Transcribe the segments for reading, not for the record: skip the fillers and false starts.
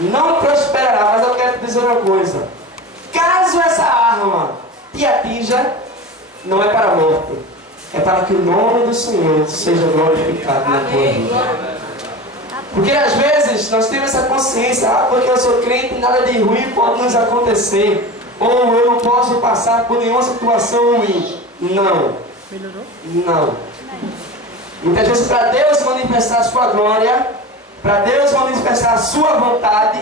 não prosperará. Mas eu quero te dizer uma coisa: caso essa arma te atinja, não é para a morte, é para que o nome do Senhor seja glorificado na tua vida. Porque às vezes nós temos essa consciência: porque eu sou crente, nada de ruim pode nos acontecer, ou eu não posso passar por nenhuma situação ruim. Não. Muitas vezes, para Deus manifestar a sua glória, para Deus manifestar a sua vontade,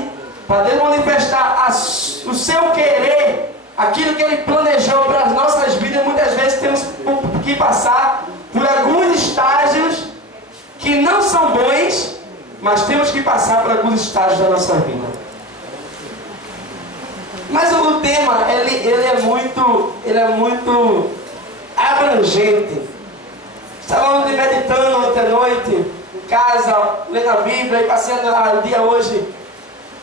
para Deus manifestar o seu querer, aquilo que Ele planejou para as nossas vidas, muitas vezes temos que passar por alguns estágios que não são bons, mas temos que passar por alguns estágios da nossa vida. Mas o tema, ele é muito abrangente. Estávamos meditando ontem à noite, em casa, lendo a Bíblia, e passando o dia hoje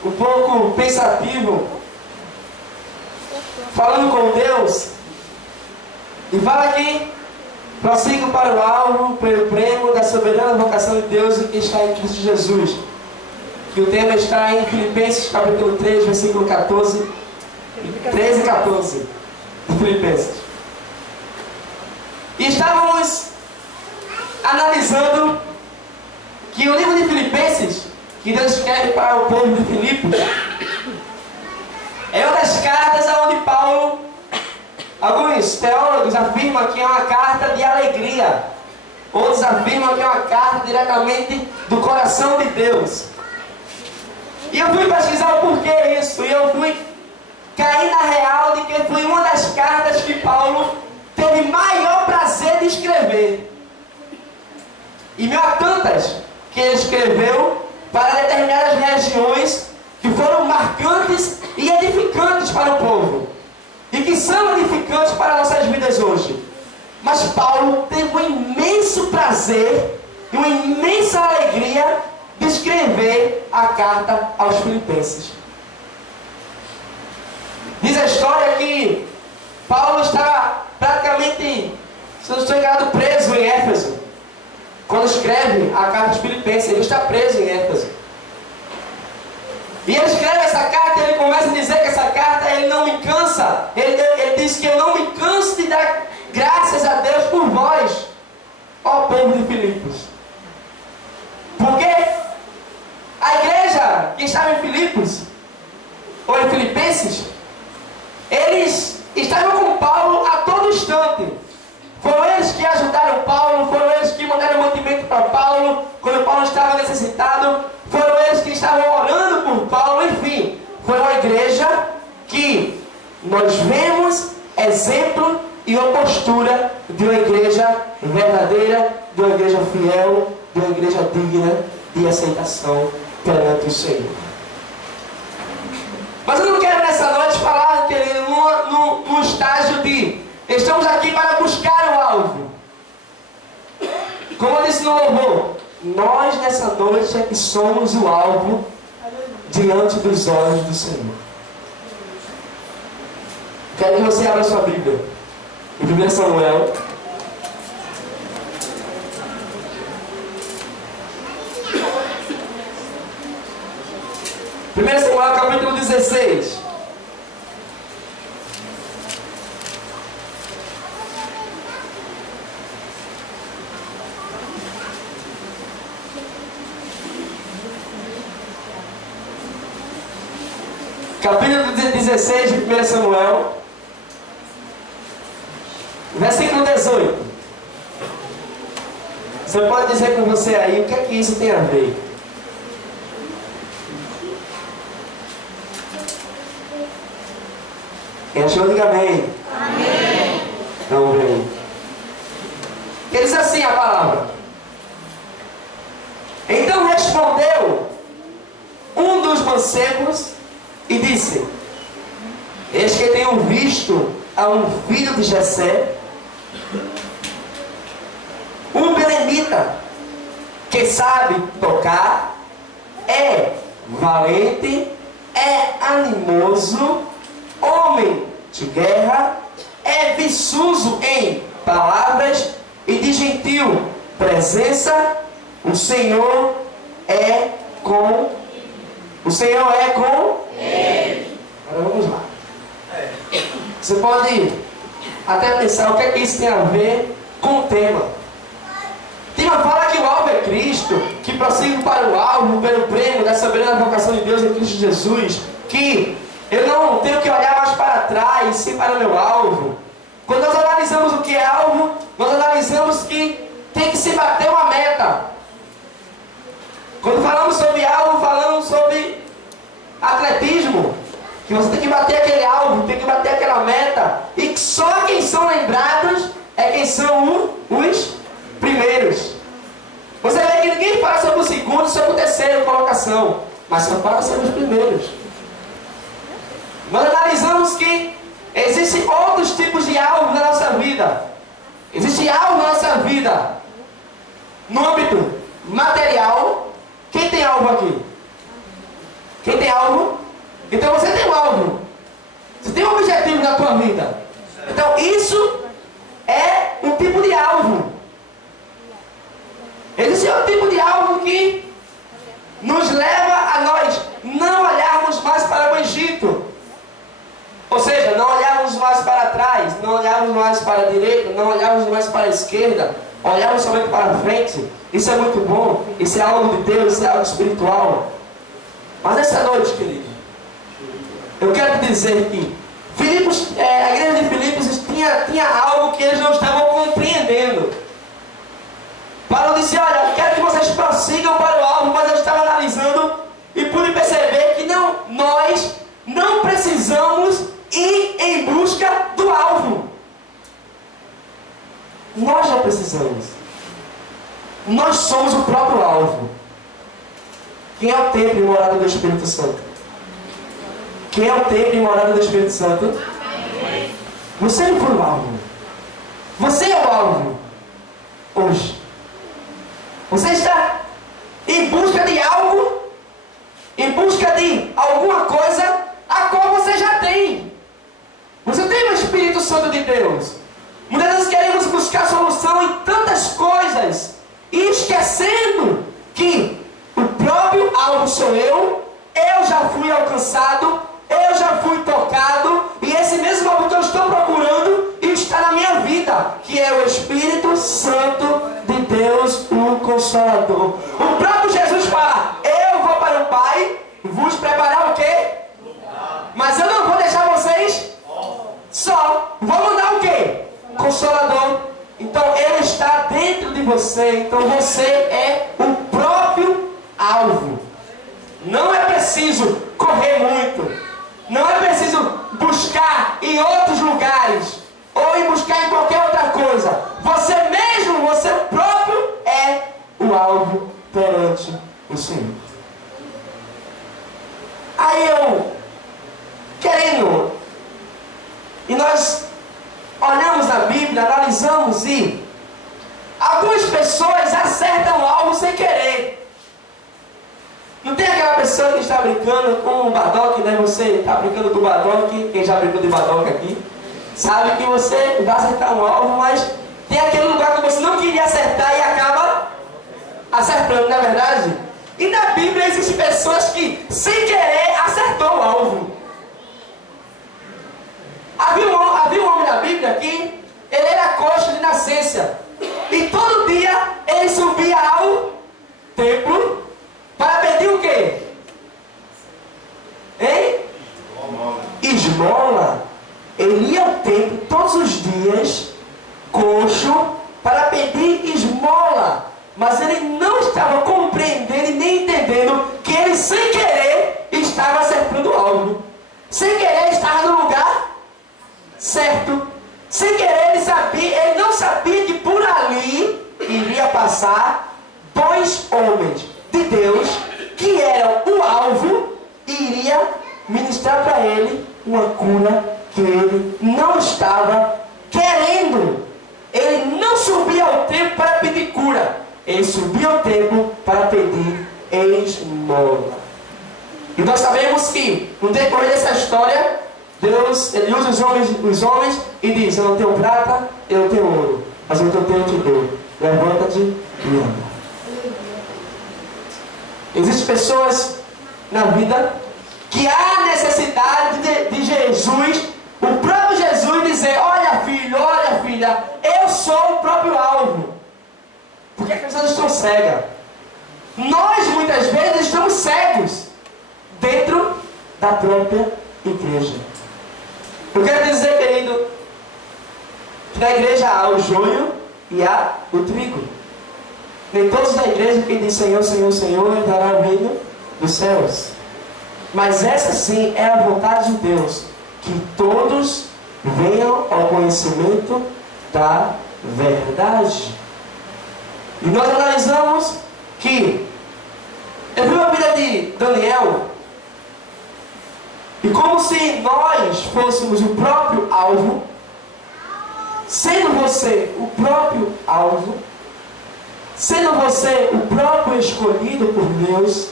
um pouco pensativo, falando com Deus. E fala aqui: prossigo para o alvo, pelo prêmio da soberana vocação de Deus que está em Cristo Jesus. Que o tema está em Filipenses capítulo 3, versículo 14, 13 e 14 de Filipenses. E estávamos analisando que o livro de Filipenses, que Deus escreve para o povo de Filipos, é uma das cartas onde Paulo, alguns teólogos afirmam que é uma carta de alegria, outros afirmam que é uma carta diretamente do coração de Deus. E eu fui pesquisar o porquê isso, e eu fui cair na real de que foi uma das cartas que Paulo teve maior prazer de escrever. E meio a tantas que ele escreveu para determinadas regiões que foram marcantes e edificantes para o povo, e que são edificantes para nossas vidas hoje. Mas Paulo teve um imenso prazer e uma imensa alegria de escrever a carta aos Filipenses. Diz a história que Paulo estava praticamente, se não estou enganado, preso em Éfeso. Quando escreve a carta aos Filipenses, ele está preso em Éfeso. E ele escreve essa carta, e ele começa a dizer que essa carta, ele não me cansa. Ele diz que eu não me canso de dar graças a Deus por vós, ó povo de Filipos. Porque a igreja que estava em Filipos, ou em Filipenses, eles estavam com Paulo a todo instante. Foram eles que ajudaram Paulo, foram eles que mandaram mantimento para Paulo quando Paulo estava necessitado, foram eles que estavam orando por Paulo. Enfim, foi uma igreja que nós vemos exemplo e uma postura de uma igreja verdadeira, de uma igreja fiel, de uma igreja digna de aceitação perante o Senhor. Mas eu não quero nessa noite falar que no estágio de estamos aqui para buscar o alvo. Como eu disse no louvor, nós nessa noite é que somos o alvo diante dos olhos do Senhor. Quero que você abra sua Bíblia em 1 Samuel. Samuel capítulo 16. Capítulo 16 de 1 Samuel, versículo 18. Você pode dizer com você aí o que é que isso tem a ver? Quem achou, diga amém. Amém. Então vem. Que diz assim a palavra: então respondeu um dos mancebos e disse: eis que tenho visto a um filho de Jessé, um belemita, que sabe tocar, é valente, é animoso, homem de guerra, é viçoso em palavras e de gentil presença. O Senhor é com com... O Senhor é com Ele. Agora vamos lá. Você pode até pensar o que é que isso tem a ver com o tema. O tema fala que o alvo é Cristo, que prossigo para o alvo, pelo prêmio da soberana vocação de Deus em Cristo Jesus, que eu não tenho que olhar mais para trás, sim para o meu alvo. Quando nós analisamos o que é alvo, nós analisamos que tem que se bater uma meta. Quando falamos sobre alvo, falamos sobre atletismo, que você tem que bater aquele alvo, tem que bater aquela meta, e que só quem são lembrados é quem são os primeiros. Você vê que ninguém fala sobre o segundo, sobre o terceiro colocação, mas só fala sobre os primeiros. Nós analisamos que existem outros tipos de alvo na nossa vida. Existe alvo na nossa vida no âmbito material. Quem tem alvo aqui? Quem tem alvo? Então você tem um alvo. Você tem um objetivo na tua vida. Então isso é um tipo de alvo. Existe um tipo de alvo que nos leva a nós não olharmos mais para o Egito. Ou seja, não olharmos mais para trás, não olharmos mais para a direita, não olharmos mais para a esquerda, olharmos somente para a frente. Isso é muito bom, isso é algo de Deus, isso é algo espiritual. Mas nessa noite, querido, eu quero te dizer que a igreja de Filipos tinha algo que eles não estavam compreendendo. Paulo disse, olha, eu quero que vocês prossigam para o alvo, mas eu estava analisando e pude perceber que nós não precisamos ir em busca do alvo. Nós já precisamos. Nós somos o próprio alvo. Quem é o templo e morada do Espírito Santo? Quem é o templo e morada do Espírito Santo? Amém. Você não foi o alvo. Você é o alvo. Hoje. Você está em busca de algo, em busca de alguma coisa a qual você já tem. Você tem o Espírito Santo de Deus. Muitas vezes queremos buscar solução em tantas coisas e esquecendo que o próprio alvo sou eu já fui alcançado, eu já fui tocado, e esse mesmo alvo que eu estou procurando está na minha vida, que é o Espírito Santo de Deus, o Consolador. O próprio Jesus fala, eu vou para o Pai, vos preparar o quê? Mas eu não vou deixar vocês só. Vou mandar o quê? Consolador. Então ele está dentro de você. Então você é o próprio alvo. Não é preciso correr muito. Não é preciso buscar em outros lugares ou ir buscar em qualquer outra coisa. Você mesmo, você próprio é o alvo perante o Senhor. Aí querendo, e nós olhamos a Bíblia, analisamos e algumas pessoas acertam algo sem querer. Não tem aquela pessoa que está brincando com o Badoc, né? Você está brincando com o Badoc, quem já brincou de Badoc aqui, sabe que você vai acertar um alvo, mas tem aquele lugar que você não queria acertar e acaba acertando, não é verdade? E na Bíblia existem pessoas que, sem querer, acertou o alvo. Havia um homem na Bíblia que ele era coxo de nascença. E todo dia ele subia ao templo para pedir o quê? Hein? Esmola. Ele ia ao templo todos os dias, coxo, para pedir esmola. Mas ele não estava compreendendo e nem entendendo que ele, sem querer, estava acertando algo. Sem querer, estava no lugar certo. Sem querer, ele não sabia que por ali iria passar dois homens de Deus que eram o alvo e iria ministrar para ele uma cura que ele não estava querendo. Ele não subia ao templo para pedir cura. Ele subia ao templo para pedir esmola. E nós sabemos que no decorrer dessa história, Deus, ele usa os homens e diz, eu não tenho prata, eu não tenho ouro, mas o que eu tenho eu te dou. Levanta-te e anda. Existem pessoas na vida que há necessidade de Jesus, o próprio Jesus dizer: olha filho, olha filha, eu sou o próprio alvo. Porque as pessoas estão cegas. Nós muitas vezes estamos cegos dentro da própria igreja. Eu quero dizer, querido, que na igreja há o joio e há o trigo. Nem todos da igreja que diz Senhor, Senhor, Senhor entrará o reino dos céus. Mas essa sim é a vontade de Deus, que todos venham ao conhecimento da verdade. E nós analisamos que eu vi a vida de Daniel, e como se nós fôssemos o próprio alvo, sendo você o próprio alvo, sendo você o próprio escolhido por Deus,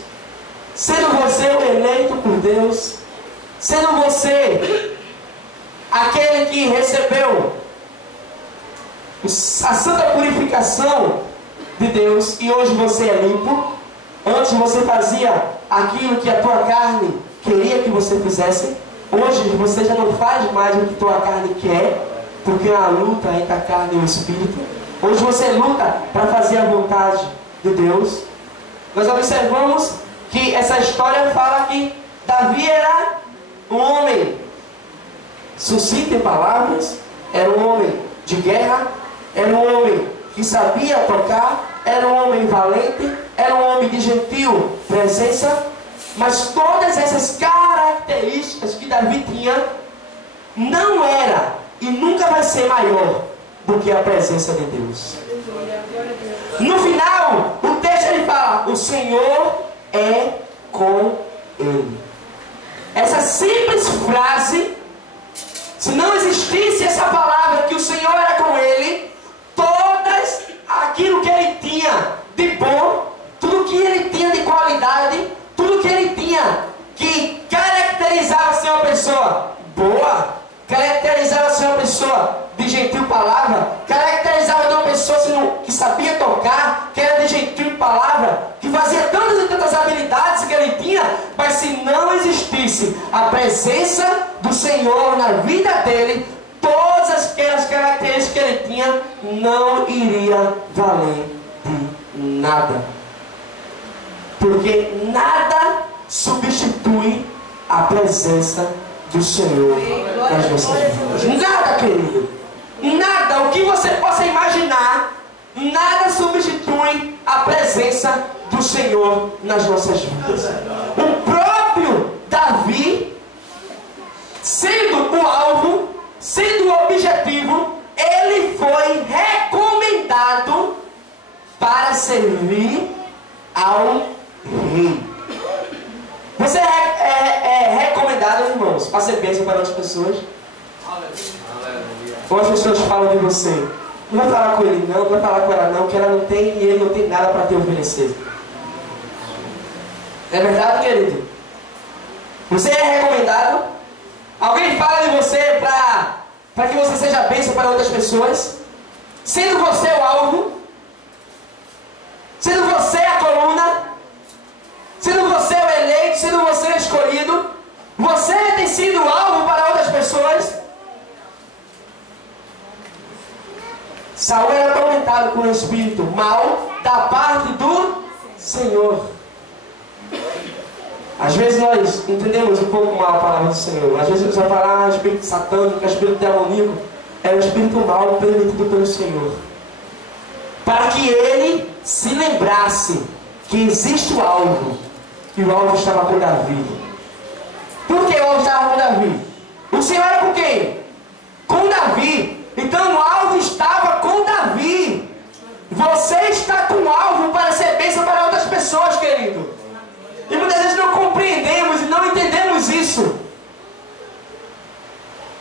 sendo você o eleito por Deus, sendo você aquele que recebeu a santa purificação de Deus, e hoje você é limpo. Antes você fazia aquilo que a tua carne queria que você fizesse. Hoje você já não faz mais o que tua carne quer, porque há uma luta entre a carne e o espírito. Hoje você luta para fazer a vontade de Deus. Nós observamos que essa história fala que Davi era um homem sucinto em palavras, era um homem de guerra, era um homem que sabia tocar, era um homem valente, era um homem de gentil presença. Mas todas essas características que Davi tinha não era e nunca vai ser maior do que a presença de Deus. No final, o texto ele fala: o Senhor é com ele. Essa simples frase, se não existisse essa palavra que o Senhor era com ele, todas aquilo que ele tinha de bom, tudo que ele tinha de qualidade, tudo que ele tinha que caracterizava ser uma pessoa boa, caracterizava ser uma pessoa de gentil palavra, caracterizava de uma pessoa que sabia tocar, que era de gentil palavra, que fazia tantas e tantas habilidades que ele tinha, mas se não existisse a presença do Senhor na vida dele, todas aquelas características que ele tinha não iria valer de nada. Porque nada substitui a presença do Senhor nas nossas vidas. Nada, querido. Nada. O que você possa imaginar, nada substitui a presença do Senhor nas nossas vidas. O próprio Davi, sendo o alvo, sendo o objetivo, ele foi recomendado para servir ao rei. Você é recomendado, irmãos, para ser bênção para outras pessoas. Ou as pessoas falam de você: não vai falar com ele não, não vai falar com ela não, que ela não tem e ele não tem nada para te oferecer. É verdade, querido? Você é recomendado? Alguém fala de você para que você seja bênção para outras pessoas? Sendo você o alvo? Sendo você a coluna? Sendo você o eleito, sendo você o escolhido, você tem sido alvo para outras pessoas? Saul era atormentado com o espírito mal da parte do Senhor. Às vezes nós entendemos um pouco mal a palavra do Senhor. Às vezes nós vamos falar espírito satânico, espírito demoníaco. É o espírito mal permitido pelo Senhor, para que ele se lembrasse que existe o alvo. E o alvo estava com Davi. Por que o alvo estava com Davi? O Senhor era com quem? Com Davi. Então o alvo estava com Davi. Você está com o alvo para ser bênção para outras pessoas, querido. E muitas vezes não compreendemos e não entendemos isso.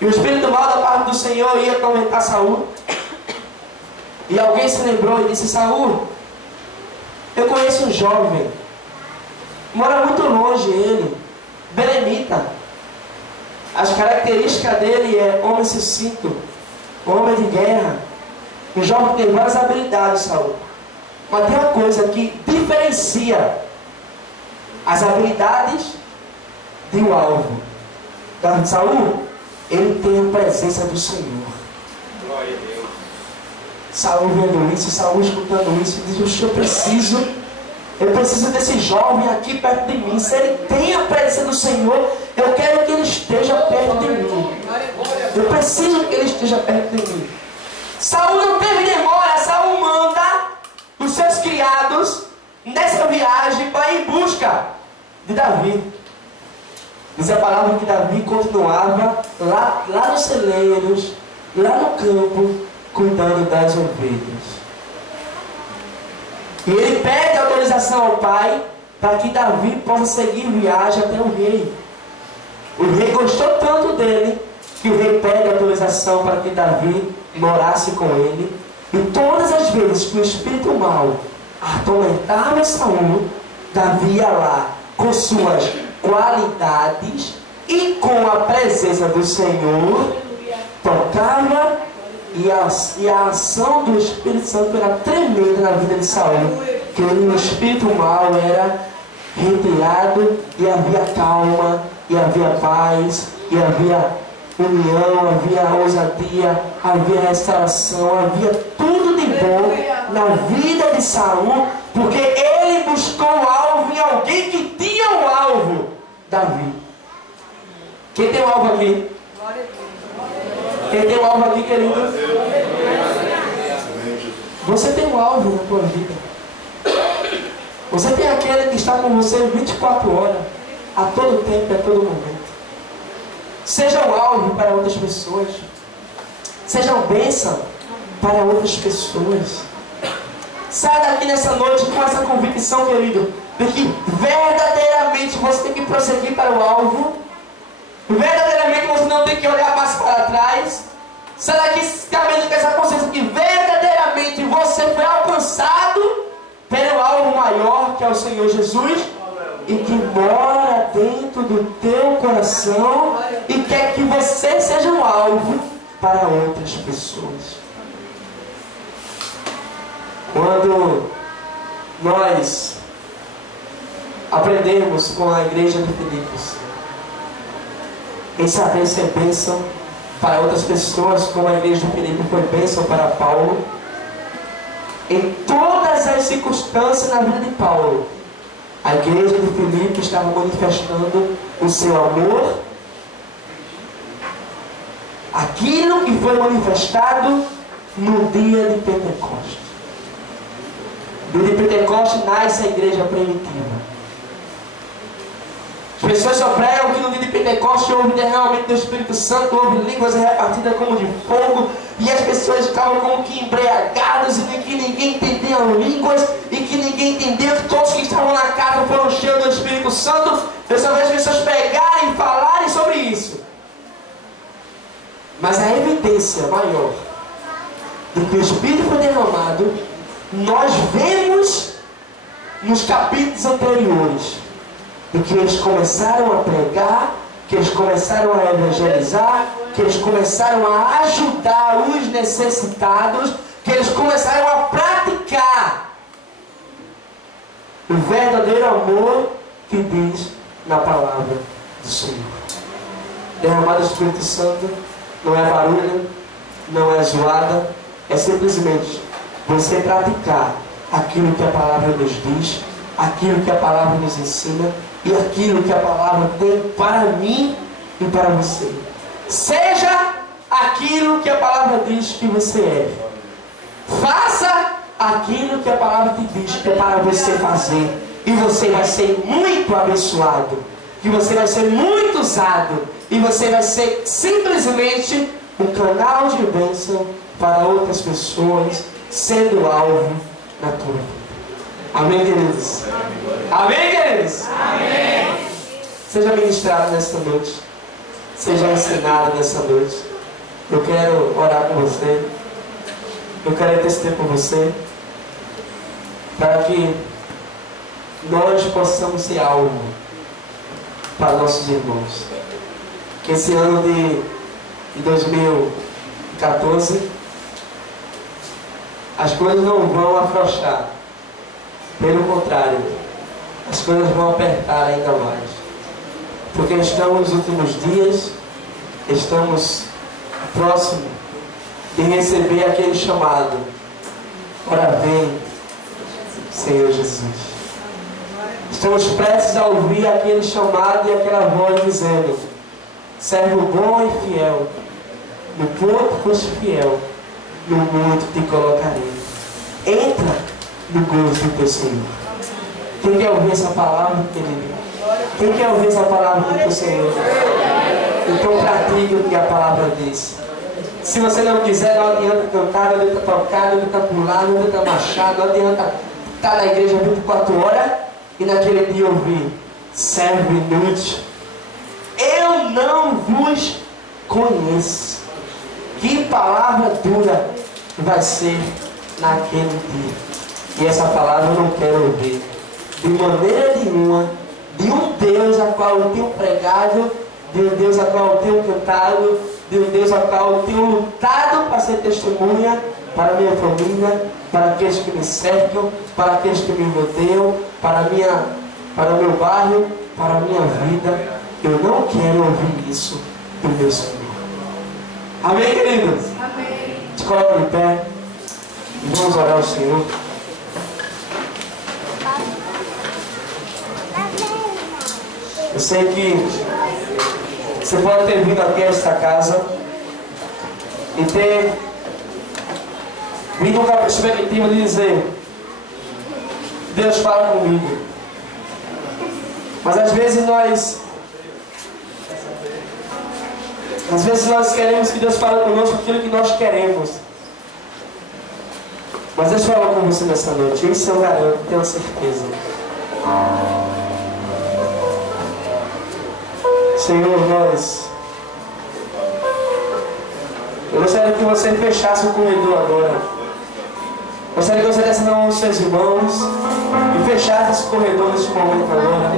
E o espírito mal da parte do Senhor ia atormentar Saul. E alguém se lembrou e disse: Saul, eu conheço um jovem, mora muito longe ele, belemita. As características dele é homem sucinto, homem de guerra, um jovem que tem várias habilidades, Saul. Mas tem uma coisa que diferencia as habilidades de um alvo. Saul, ele tem a presença do Senhor. Glória a Deus. Saul vendo isso, Saul escutando isso, diz: eu preciso desse jovem aqui perto de mim. Se ele tem a presença do Senhor, eu quero que ele esteja perto de mim. Eu preciso que ele esteja perto de mim. Saul não teve demora. Saul manda os seus criados nessa viagem para ir em busca de Davi. Diz a palavra que Davi continuava lá nos celeiros, lá no campo, cuidando das ovelhas. E ele pede autorização ao pai para que Davi possa seguir viagem até o rei. O rei gostou tanto dele que o rei pede autorização para que Davi morasse com ele. E todas as vezes que o espírito mau atormentava Saul, Davi ia lá com suas qualidades e com a presença do Senhor, tocava, e a ação do Espírito Santo era tremenda na vida de Saul, que o espírito mau era retirado e havia calma, e havia paz, e havia união, havia ousadia, havia restauração, havia tudo de bom na vida de Saul, porque ele buscou o alvo em alguém que tinha um alvo: Davi. Quem tem um alvo aqui? Quem tem um alvo aqui, querido? Você tem um alvo na tua vida. Você tem aquele que está com você 24 horas, a todo tempo, a todo momento. Seja um alvo para outras pessoas. Seja uma bênção para outras pessoas. Saia daqui nessa noite com essa convicção, querido, de que verdadeiramente você tem que prosseguir para o alvo. Verdadeiramente você não tem que olhar mais para trás. Saia daqui sabendo com essa consciência que verdadeiramente você foi alcançado pelo alvo maior, que é o Senhor Jesus, e que mora dentro do teu coração e quer que você seja um alvo para outras pessoas. Quando nós aprendemos com a igreja de Filipos em saber ser bênção para outras pessoas, como a igreja de Filipos foi bênção para Paulo, em todas as circunstâncias na vida de Paulo, a igreja de Filipos estava manifestando o seu amor, aquilo que foi manifestado no dia de Pentecostes. No dia de Pentecostes nasce a igreja primitiva. As pessoas só pregam que no dia de Pentecostes houve derramamento do Espírito Santo, houve línguas repartidas como de fogo, e as pessoas ficavam como que embriagadas, e que ninguém entendia línguas, e que ninguém entendeu, que todos que estavam na casa foram cheios do Espírito Santo. Eu só vejo as pessoas pregarem e falarem sobre isso. Mas a evidência maior de que o Espírito foi derramado, nós vemos nos capítulos anteriores, de que eles começaram a pregar, que eles começaram a evangelizar, que eles começaram a ajudar os necessitados, que eles começaram a praticar o verdadeiro amor que diz na palavra do Senhor. Derramar o Espírito Santo não é barulho, não é zoada, é simplesmente você praticar aquilo que a palavra nos diz, aquilo que a palavra nos ensina e aquilo que a palavra tem para mim e para você. Seja aquilo que a palavra diz que você é. Faça aquilo que a palavra te diz que é para você fazer. E você vai ser muito abençoado. E você vai ser muito usado. E você vai ser simplesmente um canal de bênção para outras pessoas, sendo alvo na tua vida. Amém, queridos? Amém, queridos? Amém. Seja ministrado nesta noite. Seja ensinado nessa noite. Eu quero orar com você. Eu quero interceder por você. Para que nós possamos ser alvo para nossos irmãos. Que esse ano de 2014 as coisas não vão afrouxar. Pelo contrário, as coisas vão apertar ainda mais. Porque estamos nos últimos dias, estamos próximos de receber aquele chamado. Ora vem, Senhor Jesus. Estamos prestes a ouvir aquele chamado e aquela voz dizendo: servo bom e fiel, no pouco foste fiel, no muito te colocarei. Entra no gozo do teu Senhor. Quem quer ouvir essa palavra, querido? Quem quer ouvir essa palavra do teu Senhor? Então pratique o que a palavra diz. Se você não quiser, não adianta cantar, não adianta tocar, não adianta pular, não adianta marchar, não adianta estar na igreja 24 horas e naquele dia ouvir: servo inútil, eu não vos conheço. Que palavra dura vai ser naquele dia. E essa palavra eu não quero ouvir de maneira nenhuma, de um Deus a qual eu tenho pregado, de um Deus a qual eu tenho cantado, de um Deus a qual eu tenho lutado para ser testemunha para a minha família, para aqueles que me cercam, para aqueles que me rodeiam, para o meu bairro, para a minha vida. Eu não quero ouvir isso do meu Senhor. Amém, queridos? Amém. Te coloca de pé e vamos orar ao Senhor. Eu sei que você pode ter vindo aqui a esta casa e ter vindo com a perspectiva de dizer: Deus fala comigo. Mas às vezes nós queremos que Deus fale conosco aquilo que nós queremos. Mas Deus fala com você nessa noite. Isso eu garanto, tenho certeza. Senhor, eu gostaria que você fechasse o corredor agora. Gostaria que você desse na mão dos seus irmãos e fechasse esse corredor nesse momento agora,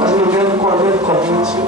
fazendo grande com a grande corrente.